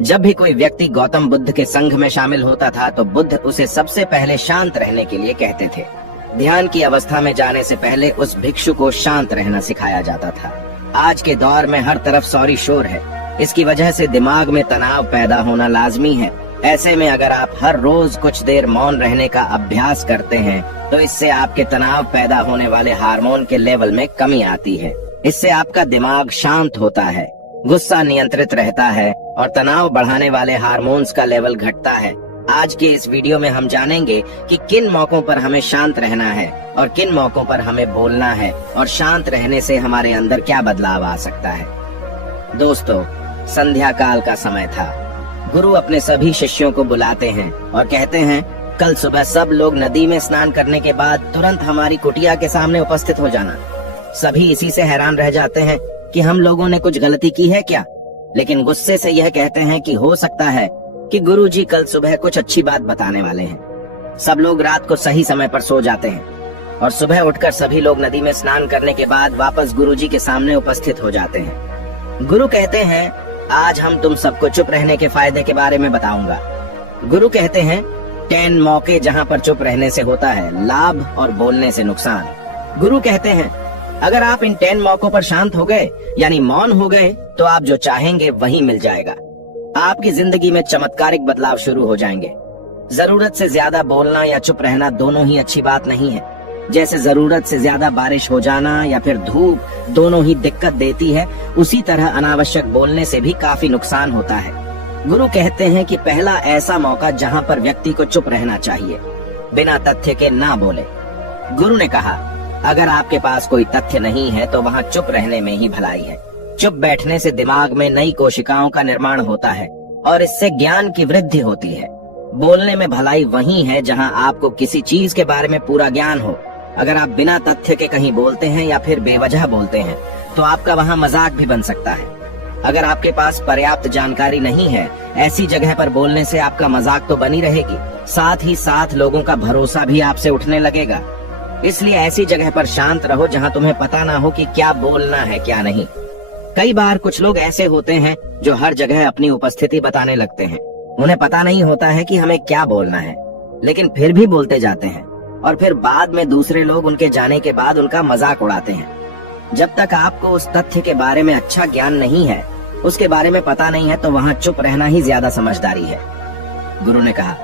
जब भी कोई व्यक्ति गौतम बुद्ध के संघ में शामिल होता था तो बुद्ध उसे सबसे पहले शांत रहने के लिए कहते थे। ध्यान की अवस्था में जाने से पहले उस भिक्षु को शांत रहना सिखाया जाता था। आज के दौर में हर तरफ सॉरी शोर है। इसकी वजह से दिमाग में तनाव पैदा होना लाजमी है। ऐसे में अगर आप हर रोज कुछ देर मौन रहने का अभ्यास करते हैं तो इससे आपके तनाव पैदा होने वाले हार्मोन के लेवल में कमी आती है। इससे आपका दिमाग शांत होता है, गुस्सा नियंत्रित रहता है और तनाव बढ़ाने वाले हार्मोन्स का लेवल घटता है। आज के इस वीडियो में हम जानेंगे कि किन मौकों पर हमें शांत रहना है और किन मौकों पर हमें बोलना है और शांत रहने से हमारे अंदर क्या बदलाव आ सकता है। दोस्तों, संध्या काल का समय था। गुरु अपने सभी शिष्यों को बुलाते हैं और कहते हैं, कल सुबह सब लोग नदी में स्नान करने के बाद तुरंत हमारी कुटिया के सामने उपस्थित हो जाना। सभी इसी से हैरान रह जाते हैं कि हम लोगों ने कुछ गलती की है क्या, लेकिन गुस्से से यह कहते हैं कि हो सकता है कि गुरुजी कल सुबह कुछ अच्छी बात बताने वाले हैं। सब लोग रात को सही समय पर सो जाते हैं और सुबह उठकर सभी लोग नदी में स्नान करने के बाद वापस गुरुजी के सामने उपस्थित हो जाते हैं। गुरु कहते हैं, आज हम तुम सबको चुप रहने के फायदे के बारे में बताऊंगा। गुरु कहते हैं, 10 मौके जहां पर चुप रहने से होता है लाभ और बोलने से नुकसान। गुरु कहते हैं, अगर आप इन 10 मौकों पर शांत हो गए यानी मौन हो गए तो आप जो चाहेंगे वही मिल जाएगा। आपकी जिंदगी में चमत्कारिक बदलाव शुरू हो जाएंगे। जरूरत से ज्यादा बोलना या चुप रहना दोनों ही अच्छी बात नहीं है। जैसे जरूरत से ज्यादा बारिश हो जाना या फिर धूप दोनों ही दिक्कत देती है, उसी तरह अनावश्यक बोलने से भी काफी नुकसान होता है। गुरु कहते हैं कि पहला ऐसा मौका जहां पर व्यक्ति को चुप रहना चाहिए, बिना तथ्य के ना बोले। गुरु ने कहा, अगर आपके पास कोई तथ्य नहीं है तो वहाँ चुप रहने में ही भलाई है। चुप बैठने से दिमाग में नई कोशिकाओं का निर्माण होता है और इससे ज्ञान की वृद्धि होती है। बोलने में भलाई वही है जहाँ आपको किसी चीज के बारे में पूरा ज्ञान हो। अगर आप बिना तथ्य के कहीं बोलते हैं या फिर बेवजह बोलते हैं तो आपका वहाँ मजाक भी बन सकता है। अगर आपके पास पर्याप्त जानकारी नहीं है, ऐसी जगह पर बोलने से आपका मजाक तो बनी रहेगी, साथ ही साथ लोगों का भरोसा भी आपसे उठने लगेगा। इसलिए ऐसी जगह पर शांत रहो जहां तुम्हें पता ना हो कि क्या बोलना है क्या नहीं। कई बार कुछ लोग ऐसे होते हैं जो हर जगह अपनी उपस्थिति बताने लगते हैं। उन्हें पता नहीं होता है कि हमें क्या बोलना है, लेकिन फिर भी बोलते जाते हैं और फिर बाद में दूसरे लोग उनके जाने के बाद उनका मजाक उड़ाते हैं। जब तक आपको उस तथ्य के बारे में अच्छा ज्ञान नहीं है, उसके बारे में पता नहीं है, तो वहाँ चुप रहना ही ज्यादा समझदारी है। गुरु ने कहा,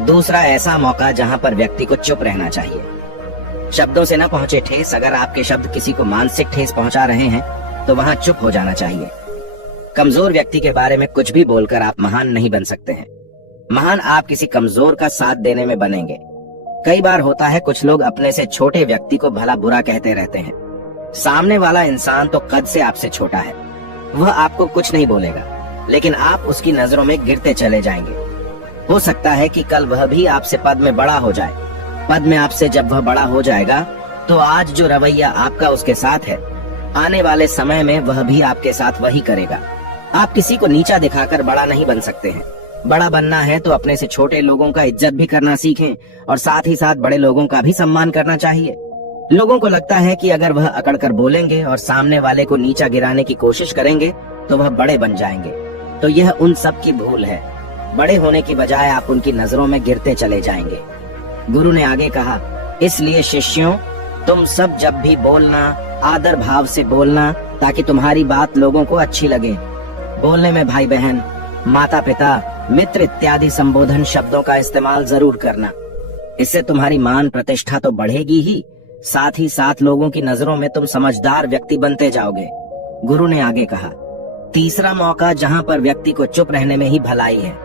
दूसरा ऐसा मौका जहाँ पर व्यक्ति को चुप रहना चाहिए। शब्दों से न पहुंचे ठेस। अगर आपके शब्द किसी को मानसिक ठेस पहुंचा रहे हैं तो वहां चुप हो जाना चाहिए। कमजोर व्यक्ति के बारे में कुछ भी बोलकर आप महान नहीं बन सकते हैं। महान आप किसी कमजोर का साथ देने में बनेंगे। कई बार होता है कुछ लोग अपने से छोटे व्यक्ति को भला बुरा कहते रहते हैं। सामने वाला इंसान तो कद से आपसे छोटा है, वह आपको कुछ नहीं बोलेगा, लेकिन आप उसकी नजरों में गिरते चले जाएंगे। हो सकता है कि कल वह भी आपसे पद में बड़ा हो जाए। पद में आपसे जब वह बड़ा हो जाएगा तो आज जो रवैया आपका उसके साथ है, आने वाले समय में वह भी आपके साथ वही करेगा। आप किसी को नीचा दिखाकर बड़ा नहीं बन सकते हैं। बड़ा बनना है तो अपने से छोटे लोगों का इज्जत भी करना सीखें और साथ ही साथ बड़े लोगों का भी सम्मान करना चाहिए। लोगों को लगता है कि अगर वह अकड़ कर बोलेंगे और सामने वाले को नीचा गिराने की कोशिश करेंगे तो वह बड़े बन जाएंगे, तो यह उन सब की भूल है। बड़े होने की बजाय आप उनकी नजरों में गिरते चले जाएंगे। गुरु ने आगे कहा, इसलिए शिष्यों, तुम सब जब भी बोलना आदर भाव से बोलना ताकि तुम्हारी बात लोगों को अच्छी लगे। बोलने में भाई बहन, माता पिता, मित्र इत्यादि संबोधन शब्दों का इस्तेमाल जरूर करना। इससे तुम्हारी मान प्रतिष्ठा तो बढ़ेगी ही, साथ ही साथ लोगों की नजरों में तुम समझदार व्यक्ति बनते जाओगे। गुरु ने आगे कहा, तीसरा मौका जहाँ पर व्यक्ति को चुप रहने में ही भलाई है।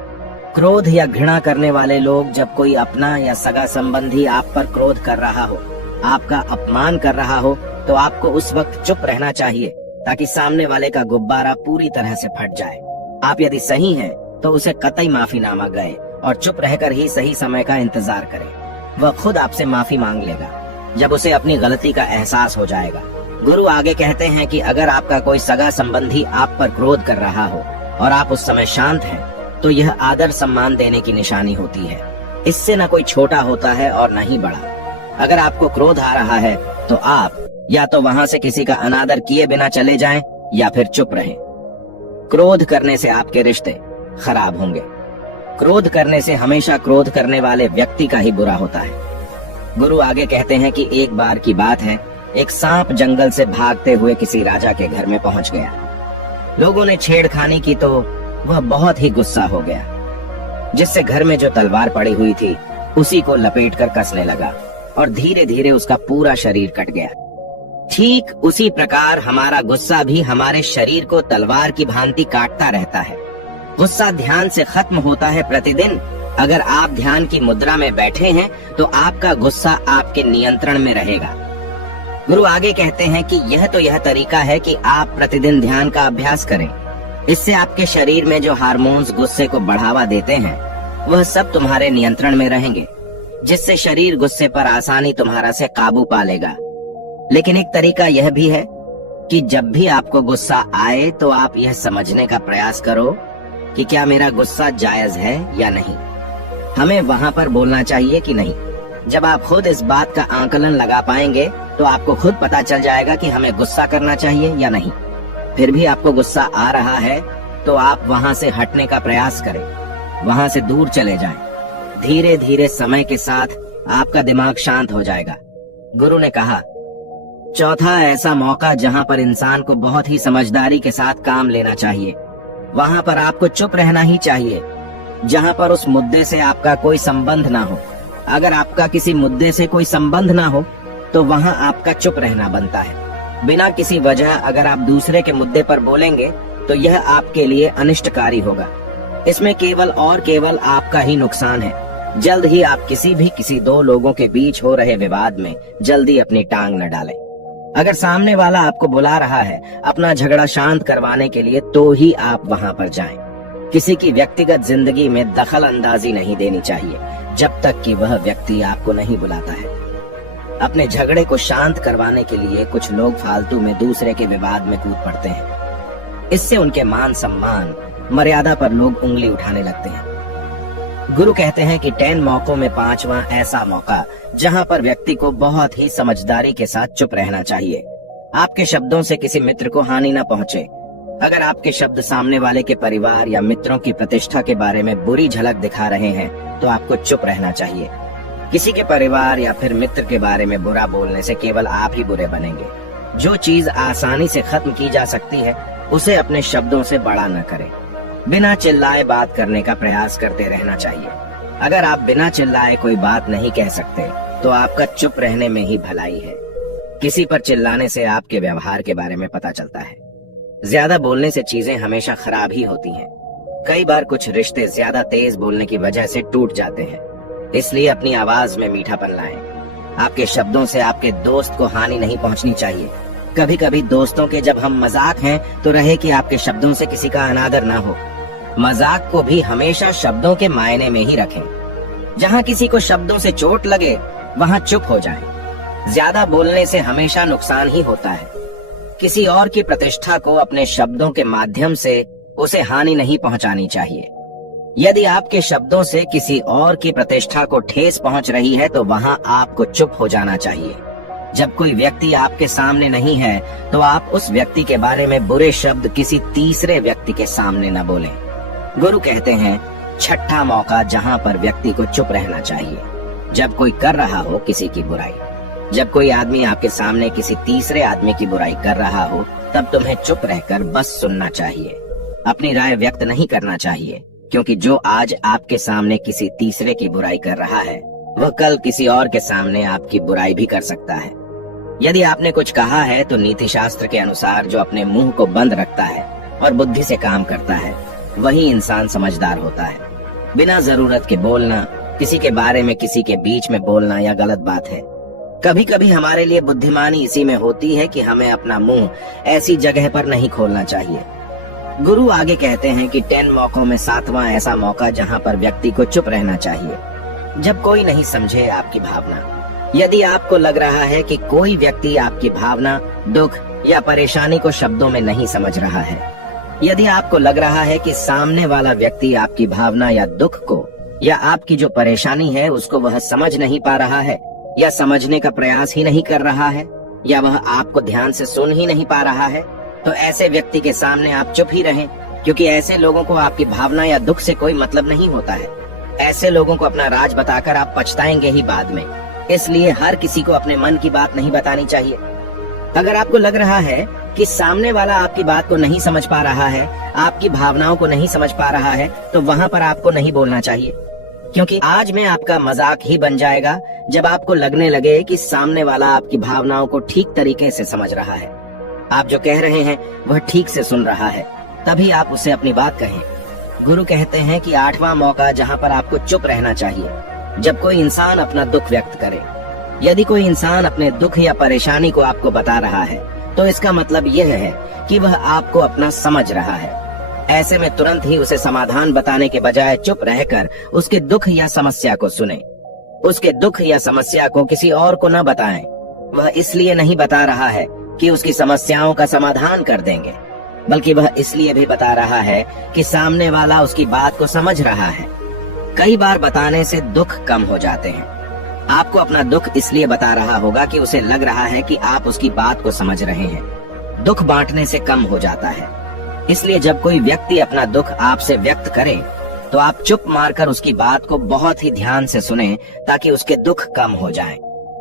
क्रोध या घृणा करने वाले लोग, जब कोई अपना या सगा संबंधी आप पर क्रोध कर रहा हो, आपका अपमान कर रहा हो, तो आपको उस वक्त चुप रहना चाहिए ताकि सामने वाले का गुब्बारा पूरी तरह से फट जाए। आप यदि सही हैं तो उसे कतई माफीनामा गए और चुप रहकर ही सही समय का इंतजार करें। वह खुद आपसे माफी मांग लेगा जब उसे अपनी गलती का एहसास हो जाएगा। गुरु आगे कहते हैं कि अगर आपका कोई सगा संबंधी आप पर क्रोध कर रहा हो और आप उस समय शांत हैं, तो यह आदर सम्मान देने की निशानी होती है। इससे न कोई छोटा होता है और न ही बड़ा। अगर आपको क्रोध आ रहा है तो आप या तो वहां से किसी का अनादर किए बिना चले जाएं या फिर चुप रहें। क्रोध करने से आपके रिश्ते, खराब होंगे। क्रोध करने से हमेशा क्रोध करने वाले व्यक्ति का ही बुरा होता है। गुरु आगे कहते हैं कि एक बार की बात है, एक सांप जंगल से भागते हुए किसी राजा के घर में पहुंच गया। लोगों ने छेड़खानी की तो वह बहुत ही गुस्सा हो गया, जिससे घर में जो तलवार पड़ी हुई थी उसी को लपेटकर कसने लगा और धीरे धीरे उसका पूरा शरीर कट गया। ठीक उसी प्रकार हमारा गुस्सा भी हमारे शरीर को तलवार की भांति काटता रहता है। गुस्सा ध्यान से खत्म होता है प्रतिदिन। अगर आप ध्यान की मुद्रा में बैठे हैं तो आपका गुस्सा आपके नियंत्रण में रहेगा। गुरु आगे कहते हैं कि यह तरीका है कि आप प्रतिदिन ध्यान का अभ्यास करें। इससे आपके शरीर में जो हार्मोन्स गुस्से को बढ़ावा देते हैं वह सब तुम्हारे नियंत्रण में रहेंगे, जिससे शरीर गुस्से पर आसानी तुम्हारा से काबू पा लेगा। लेकिन एक तरीका यह भी है कि जब भी आपको गुस्सा आए तो आप यह समझने का प्रयास करो कि क्या मेरा गुस्सा जायज है या नहीं। हमें वहां पर बोलना चाहिए कि नहीं। जब आप खुद इस बात का आकलन लगा पाएंगे तो आपको खुद पता चल जाएगा कि हमें गुस्सा करना चाहिए या नहीं। फिर भी आपको गुस्सा आ रहा है तो आप वहां से हटने का प्रयास करें, वहां से दूर चले जाएं। धीरे धीरे समय के साथ आपका दिमाग शांत हो जाएगा। गुरु ने कहा, चौथा ऐसा मौका जहां पर इंसान को बहुत ही समझदारी के साथ काम लेना चाहिए, वहां पर आपको चुप रहना ही चाहिए, जहां पर उस मुद्दे से आपका कोई संबंध ना हो। अगर आपका किसी मुद्दे से कोई संबंध ना हो तो वहां आपका चुप रहना बनता है। बिना किसी वजह अगर आप दूसरे के मुद्दे पर बोलेंगे तो यह आपके लिए अनिष्टकारी होगा। इसमें केवल और केवल आपका ही नुकसान है। जल्द ही आप किसी दो लोगों के बीच हो रहे विवाद में जल्दी अपनी टांग न डालें। अगर सामने वाला आपको बुला रहा है अपना झगड़ा शांत करवाने के लिए तो ही आप वहां पर जाएं। किसी की व्यक्तिगत जिंदगी में दखल अंदाजी नहीं देनी चाहिए जब तक कि वह व्यक्ति आपको नहीं बुलाता है। अपने झगड़े को शांत करवाने के लिए कुछ लोग फालतू में दूसरे के विवाद में कूद पड़ते हैं। इससे उनके मान सम्मान मर्यादा पर लोग उंगली उठाने लगते हैं। गुरु कहते हैं कि 10 मौकों में 5वां ऐसा मौका जहां पर व्यक्ति को बहुत ही समझदारी के साथ चुप रहना चाहिए। आपके शब्दों से किसी मित्र को हानि न पहुंचे। अगर आपके शब्द सामने वाले के परिवार या मित्रों की प्रतिष्ठा के बारे में बुरी झलक दिखा रहे हैं तो आपको चुप रहना चाहिए। किसी के परिवार या फिर मित्र के बारे में बुरा बोलने से केवल आप ही बुरे बनेंगे। जो चीज आसानी से खत्म की जा सकती है उसे अपने शब्दों से बड़ा न करें। बिना चिल्लाए बात करने का प्रयास करते रहना चाहिए। अगर आप बिना चिल्लाए कोई बात नहीं कह सकते तो आपका चुप रहने में ही भलाई है। किसी पर चिल्लाने से आपके व्यवहार के बारे में पता चलता है। ज्यादा बोलने से चीजें हमेशा खराब ही होती हैं। कई बार कुछ रिश्ते ज्यादा तेज बोलने की वजह से टूट जाते हैं। इसलिए अपनी आवाज में मीठापन लाएं। आपके शब्दों से आपके दोस्त को हानि नहीं पहुंचनी चाहिए। कभी कभी दोस्तों के जब हम मजाक हैं तो रहे कि आपके शब्दों से किसी का अनादर ना हो। मजाक को भी हमेशा शब्दों के मायने में ही रखें। जहां किसी को शब्दों से चोट लगे वहां चुप हो जाएं। ज्यादा बोलने से हमेशा नुकसान ही होता है। किसी और की प्रतिष्ठा को अपने शब्दों के माध्यम से उसे हानि नहीं पहुंचानी चाहिए। यदि आपके शब्दों से किसी और की प्रतिष्ठा को ठेस पहुंच रही है तो वहां आपको चुप हो जाना चाहिए। जब कोई व्यक्ति आपके सामने नहीं है तो आप उस व्यक्ति के बारे में बुरे शब्द किसी तीसरे व्यक्ति के सामने न बोलें। गुरु कहते हैं, छठा मौका जहां पर व्यक्ति को चुप रहना चाहिए, जब कोई कर रहा हो किसी की बुराई। जब कोई आदमी आपके सामने किसी तीसरे आदमी की बुराई कर रहा हो तब तुम्हें चुप रहकर बस सुनना चाहिए। अपनी राय व्यक्त नहीं करना चाहिए, क्योंकि जो आज आपके सामने किसी तीसरे की बुराई कर रहा है वह कल किसी और के सामने आपकी बुराई भी कर सकता है। यदि आपने कुछ कहा है तो नीति शास्त्र के अनुसार जो अपने मुंह को बंद रखता है और बुद्धि से काम करता है वही इंसान समझदार होता है। बिना जरूरत के बोलना, किसी के बारे में किसी के बीच में बोलना यह गलत बात है। कभी कभी हमारे लिए बुद्धिमानी इसी में होती है कि हमें अपना मुंह ऐसी जगह पर नहीं खोलना चाहिए। गुरु आगे कहते हैं कि 10 मौकों में 7वां ऐसा मौका जहां पर व्यक्ति को चुप रहना चाहिए, जब कोई नहीं समझे आपकी भावना। यदि आपको लग रहा है कि कोई व्यक्ति आपकी भावना, दुख या परेशानी को शब्दों में नहीं समझ रहा है, यदि आपको लग रहा है कि सामने वाला व्यक्ति आपकी भावना या दुख को या आपकी जो परेशानी है उसको वह समझ नहीं पा रहा है या समझने का प्रयास ही नहीं कर रहा है या वह आपको ध्यान से सुन ही नहीं पा रहा है, तो ऐसे व्यक्ति के सामने आप चुप ही रहें। क्योंकि ऐसे लोगों को आपकी भावना या दुख से कोई मतलब नहीं होता है। ऐसे लोगों को अपना राज बताकर आप पछताएंगे ही बाद में। इसलिए हर किसी को अपने मन की बात नहीं बतानी चाहिए। अगर आपको लग रहा है कि सामने वाला आपकी बात को नहीं समझ पा रहा है, आपकी भावनाओं को नहीं समझ पा रहा है, तो वहाँ पर आपको नहीं बोलना चाहिए, क्योंकि आज में आपका मजाक ही बन जाएगा जब आपको लगने लगे कि सामने वाला आपकी भावनाओं को ठीक तरीके से समझ रहा है। आप जो कह रहे हैं वह ठीक से सुन रहा है, तभी आप उसे अपनी बात कहें। गुरु कहते हैं कि 8वां मौका जहाँ पर आपको चुप रहना चाहिए, जब कोई इंसान अपना दुख व्यक्त करे। यदि कोई इंसान अपने दुख या परेशानी को आपको बता रहा है, तो इसका मतलब यह है कि वह आपको अपना समझ रहा है। ऐसे में तुरंत ही उसे समाधान बताने के बजाय चुप रहकर उसके दुख या समस्या को सुने। उसके दुख या समस्या को किसी और को न बताएं। वह इसलिए नहीं बता रहा है कि उसकी समस्याओं का समाधान कर देंगे, बल्कि वह इसलिए भी बता रहा है कि सामने वाला उसकी बात को समझ रहा है। कई बार बताने से दुख कम हो जाते हैं। आपको अपना दुख इसलिए बता रहा होगा कि उसे लग रहा है कि आप उसकी बात को समझ रहे हैं। दुख बांटने से कम हो जाता है। इसलिए जब कोई व्यक्ति अपना दुख आपसे व्यक्त करे, तो आप चुप मारकर उसकी बात को बहुत ही ध्यान से सुने, ताकि उसके दुख कम हो जाएं।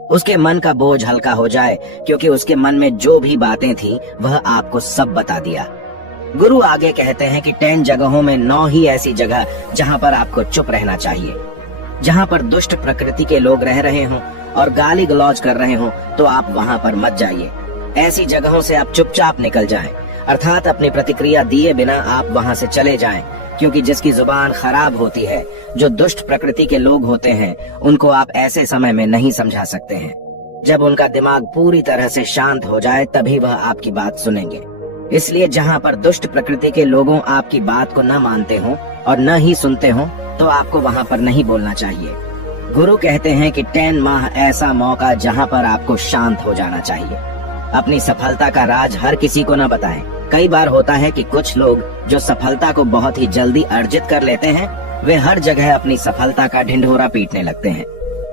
उसके मन का बोझ हल्का हो जाए, क्योंकि उसके मन में जो भी बातें थी वह आपको सब बता दिया। गुरु आगे कहते हैं कि 10 जगहों में 9 ही ऐसी जगह जहाँ पर आपको चुप रहना चाहिए। जहाँ पर दुष्ट प्रकृति के लोग रह रहे हों और गाली गलौज कर रहे हों, तो आप वहाँ पर मत जाइए। ऐसी जगहों से आप चुपचाप निकल जाएं, अर्थात अपनी प्रतिक्रिया दिए बिना आप वहाँ से चले जाएं, क्योंकि जिसकी जुबान खराब होती है, जो दुष्ट प्रकृति के लोग होते हैं, उनको आप ऐसे समय में नहीं समझा सकते हैं। जब उनका दिमाग पूरी तरह से शांत हो जाए, तभी वह आपकी बात सुनेंगे। इसलिए जहाँ पर दुष्ट प्रकृति के लोगों आपकी बात को न मानते हो और न ही सुनते हो, तो आपको वहाँ पर नहीं बोलना चाहिए। गुरु कहते हैं कि 10 माह ऐसा मौका जहाँ पर आपको शांत हो जाना चाहिए। अपनी सफलता का राज हर किसी को न बताएं। कई बार होता है कि कुछ लोग जो सफलता को बहुत ही जल्दी अर्जित कर लेते हैं, वे हर जगह अपनी सफलता का ढिंढोरा पीटने लगते हैं।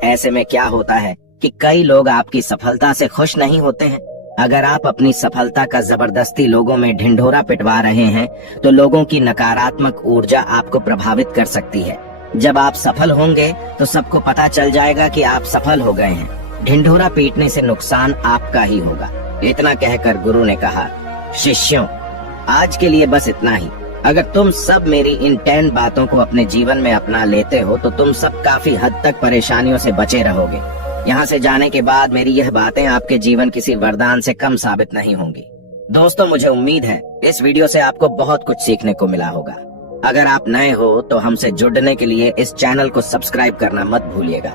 ऐसे में क्या होता है कि कई लोग आपकी सफलता से खुश नहीं होते हैं। अगर आप अपनी सफलता का जबरदस्ती लोगों में ढिंढोरा पिटवा रहे हैं, तो लोगों की नकारात्मक ऊर्जा आपको प्रभावित कर सकती है। जब आप सफल होंगे तो सबको पता चल जाएगा कि आप सफल हो गए हैं। ढिंढोरा पीटने से नुकसान आपका ही होगा। इतना कहकर गुरु ने कहा, शिष्यों, आज के लिए बस इतना ही। अगर तुम सब मेरी इन 10 बातों को अपने जीवन में अपना लेते हो, तो तुम सब काफी हद तक परेशानियों से बचे रहोगे। यहाँ से जाने के बाद मेरी यह बातें आपके जीवन किसी वरदान से कम साबित नहीं होंगी। दोस्तों, मुझे उम्मीद है इस वीडियो से आपको बहुत कुछ सीखने को मिला होगा। अगर आप नए हो तो हमसे जुड़ने के लिए इस चैनल को सब्सक्राइब करना मत भूलिएगा।